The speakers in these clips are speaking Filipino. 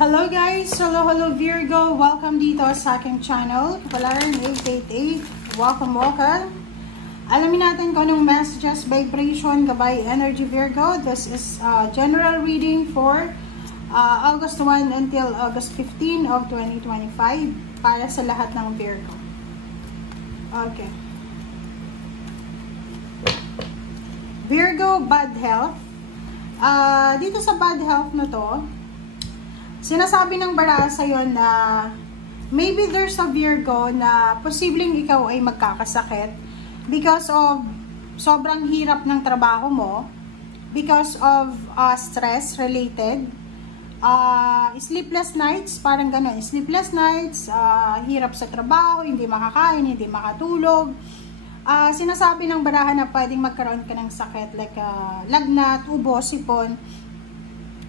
Hello guys! Hello Virgo! Welcome dito sa aking channel. Kapalaran 888. Welcome. Alamin natin kung anong messages, vibration, gabay, energy Virgo. This is general reading for August 1 until August 15 of 2025 para sa lahat ng Virgo. Okay. Virgo, bad health. Dito sa bad health na to, sinasabi ng baraha sa'yo na maybe there's a Virgo na posibleng ikaw ay magkakasakit because of sobrang hirap ng trabaho mo, because of stress related, sleepless nights, parang gano'n, sleepless nights, hirap sa trabaho, hindi makakain, hindi makatulog. Sinasabi ng baraha na pwedeng magkaroon ka ng sakit like lagnat, ubo, sipon,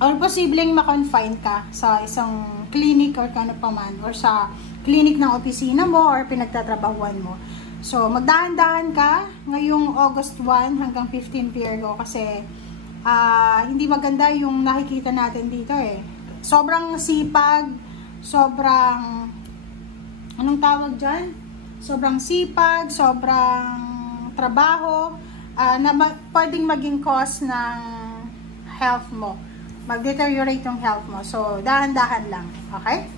or posibleng ma-confine ka sa isang clinic or kano pa man, or sa clinic ng opisina mo or pinagtatrabahuan mo. So, magdahan-dahan ka ngayong August 1 hanggang 15 Virgo kasi hindi maganda yung nakikita natin dito eh. Sobrang sipag, sobrang, anong tawag dyan? Sobrang sipag, sobrang trabaho na pwedeng maging cause ng health mo. Mag-deteriorate yung health mo. So, dahan-dahan lang. Okay?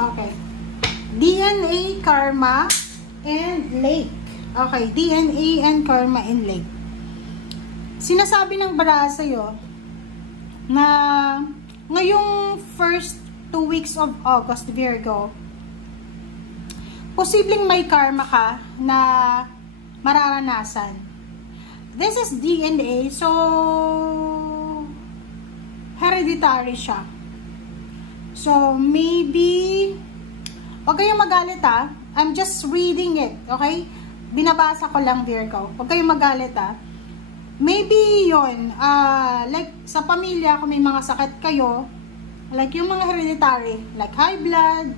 Okay. DNA, karma, and lake. Okay, DNA and karma and lake. Sinasabi ng baraha sa'yo na ngayong first 2 weeks of August, Virgo, posibleng may karma ka na mararanasan. This is DNA, so hereditary siya. So, maybe huwag kayong magalit ha. I'm just reading it. Okay? Binabasa ko lang, Virgo. Huwag kayong magalit ha. Maybe yun. Like, sa pamilya, kung may mga sakit kayo, like yung mga hereditary, like high blood,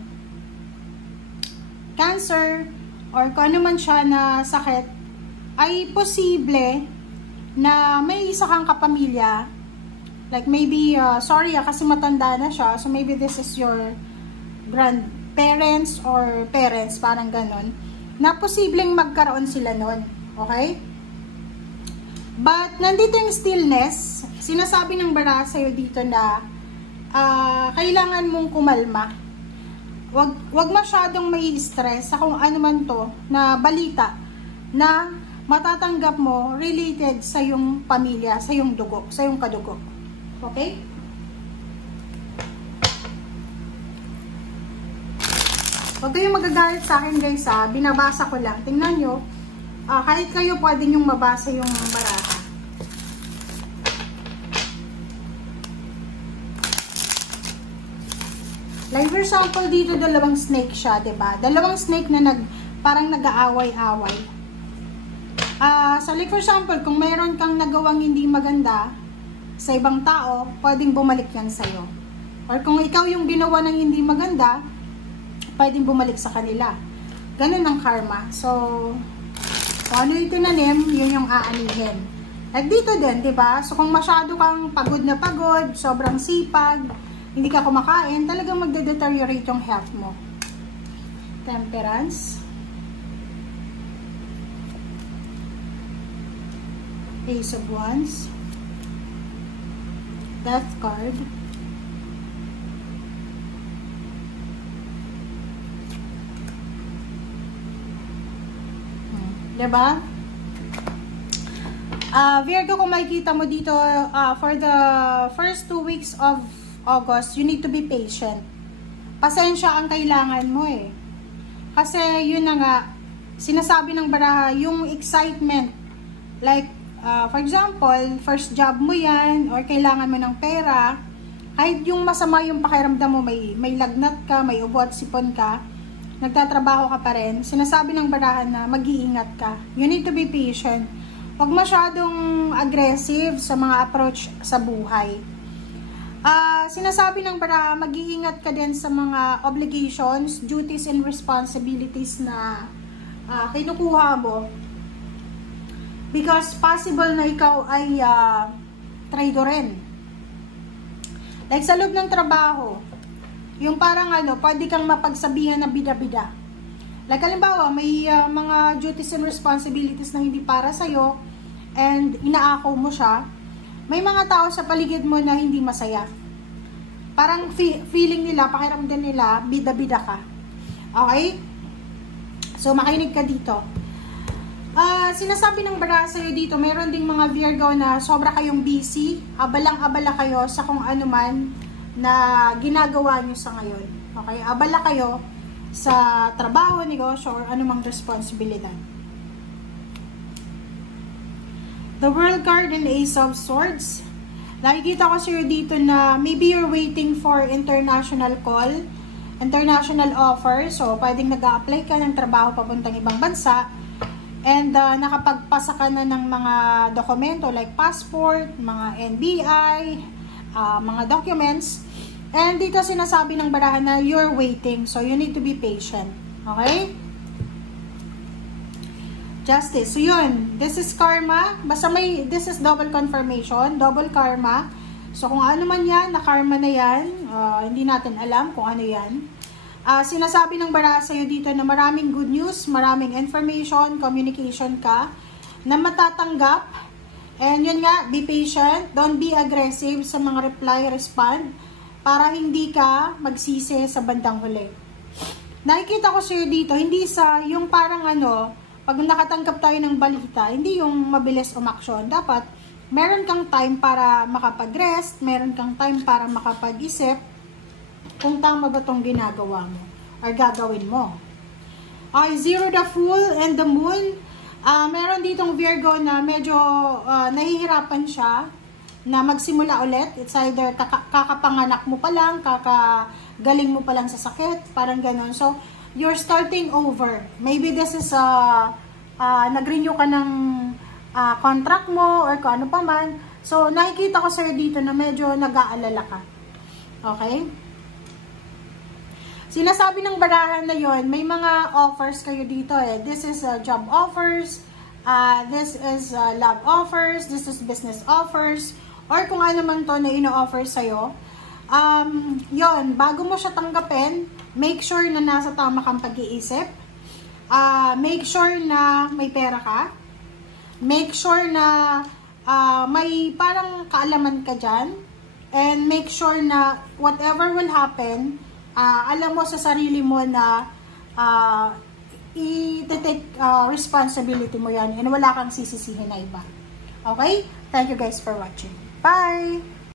cancer, or kung ano man siya na sakit, ay posible na may isa kang kapamilya. Like maybe, sorry kasi matanda na siya. So, maybe this is your grandparents or parents, parang ganon, na posibleng magkaroon sila nun. Okay? But, nandito yung stillness. Sinasabi ng baraha sa'yo dito na kailangan mong kumalma. Wag masyadong may stress sa kung ano man to na balita na matatanggap mo related sa yung pamilya, sa yung dugo, sa yung kadugo. Okay? Huwag kayong magagalit sa akin guys ha. Binabasa ko lang. Tingnan nyo. Kahit kayo pwede nyong mabasa yung baraha. Like for example, dito dalawang snake siya, diba? Dalawang snake na parang nag-aaway-away. So like for example, kung mayroon kang nagawang hindi maganda sa ibang tao, pwedeng bumalik yan sa'yo. Or kung ikaw yung ginawa ng hindi maganda, pwedeng bumalik sa kanila. Ganun ang karma. So, kung ano yung tinanim, yun yung aanihin. Like dito din, diba? So, kung masyado kang pagod na pagod, sobrang sipag, hindi ka kumakain, talagang magde-deteriorate yung health mo. Temperance. Ace of Wands. Death card. Diba? Virgo, kung makikita mo dito, for the first 2 weeks of August, you need to be patient. Pasensya ang kailangan mo eh. Kasi yun na nga, sinasabi ng baraha, yung excitement, like, for example, first job mo yan, or kailangan mo ng pera, kahit yung masama yung pakiramdam mo, may lagnat ka, may ubo at sipon ka, nagtatrabaho ka pa rin, sinasabi ng barahan na mag-iingat ka. You need to be patient. Huwag masyadong aggressive sa mga approach sa buhay. Sinasabi ng barahan, mag-iingat ka din sa mga obligations, duties, and responsibilities na kinukuha mo. Because possible na ikaw ay traidorin. Like sa loob ng trabaho, yung parang pwede kang mapagsabihan na bida-bida. Like halimbawa, may mga duties and responsibilities na hindi para sa'yo and inaako mo siya. May mga tao sa paligid mo na hindi masaya. Parang feeling nila, pakiramdam nila, bida-bida ka. Okay? So, makinig ka dito. Sinasabi ng baraha sa'yo dito, meron ding mga Virgo na sobra kayong busy, abalang-abala kayo sa kung ano man na ginagawa nyo sa ngayon. Okay? Abala kayo sa trabaho, negosyo, or anumang responsibilidad. The World card and Ace of Swords. Nakikita ko sa'yo dito na maybe you're waiting for international call, international offer. So, pwedeng nag-a-apply ka ng trabaho papuntang ibang bansa. And nakapagpasa ka na ng mga dokumento like passport, mga NBI, mga documents. And dito sinasabi ng barahan na you're waiting. So, you need to be patient. Okay? Justice. So, yun. This is karma. Basta this is double confirmation. Double karma. So, kung ano man yan, na karma na yan, hindi natin alam kung ano yan. Sinasabi ng baraha sa'yo dito na maraming good news, maraming information, communication ka, na matatanggap. And yun nga, be patient. Don't be aggressive sa mga reply, respond, para hindi ka magsisi sa bandang huli. Nakikita ko sa'yo dito, hindi sa yung parang pag nakatanggap tayo ng balita, hindi yung mabilis umaksyon. Dapat, meron kang time para makapag-rest, meron kang time para makapag-isip kung tama ba itong ginagawa mo or gagawin mo. Zero, the Fool, and the Moon. Meron ditong Virgo na medyo nahihirapan siya na magsimula ulit. It's either kakapanganak mo pa lang, kakagaling mo pa lang sa sakit, parang ganun. So, you're starting over. Maybe this is nag-renew ka ng contract mo or kung ano pa man. So, nakikita ko sa'yo dito na medyo nag-aalala ka. Okay? Sinasabi ng barahan na yon, may mga offers kayo dito eh. This is job offers, this is love offers, this is business offers, or kung ano man to na ino-offer sa'yo. Yon, bago mo siya tanggapin, make sure na nasa tama kang pag-iisip. Make sure na may pera ka. Make sure na may parang kaalaman ka dyan. And make sure na whatever will happen, alam mo sa sarili mo na i-take responsibility mo yan and wala kang sisisihin na iba. Okay? Thank you guys for watching. Bye!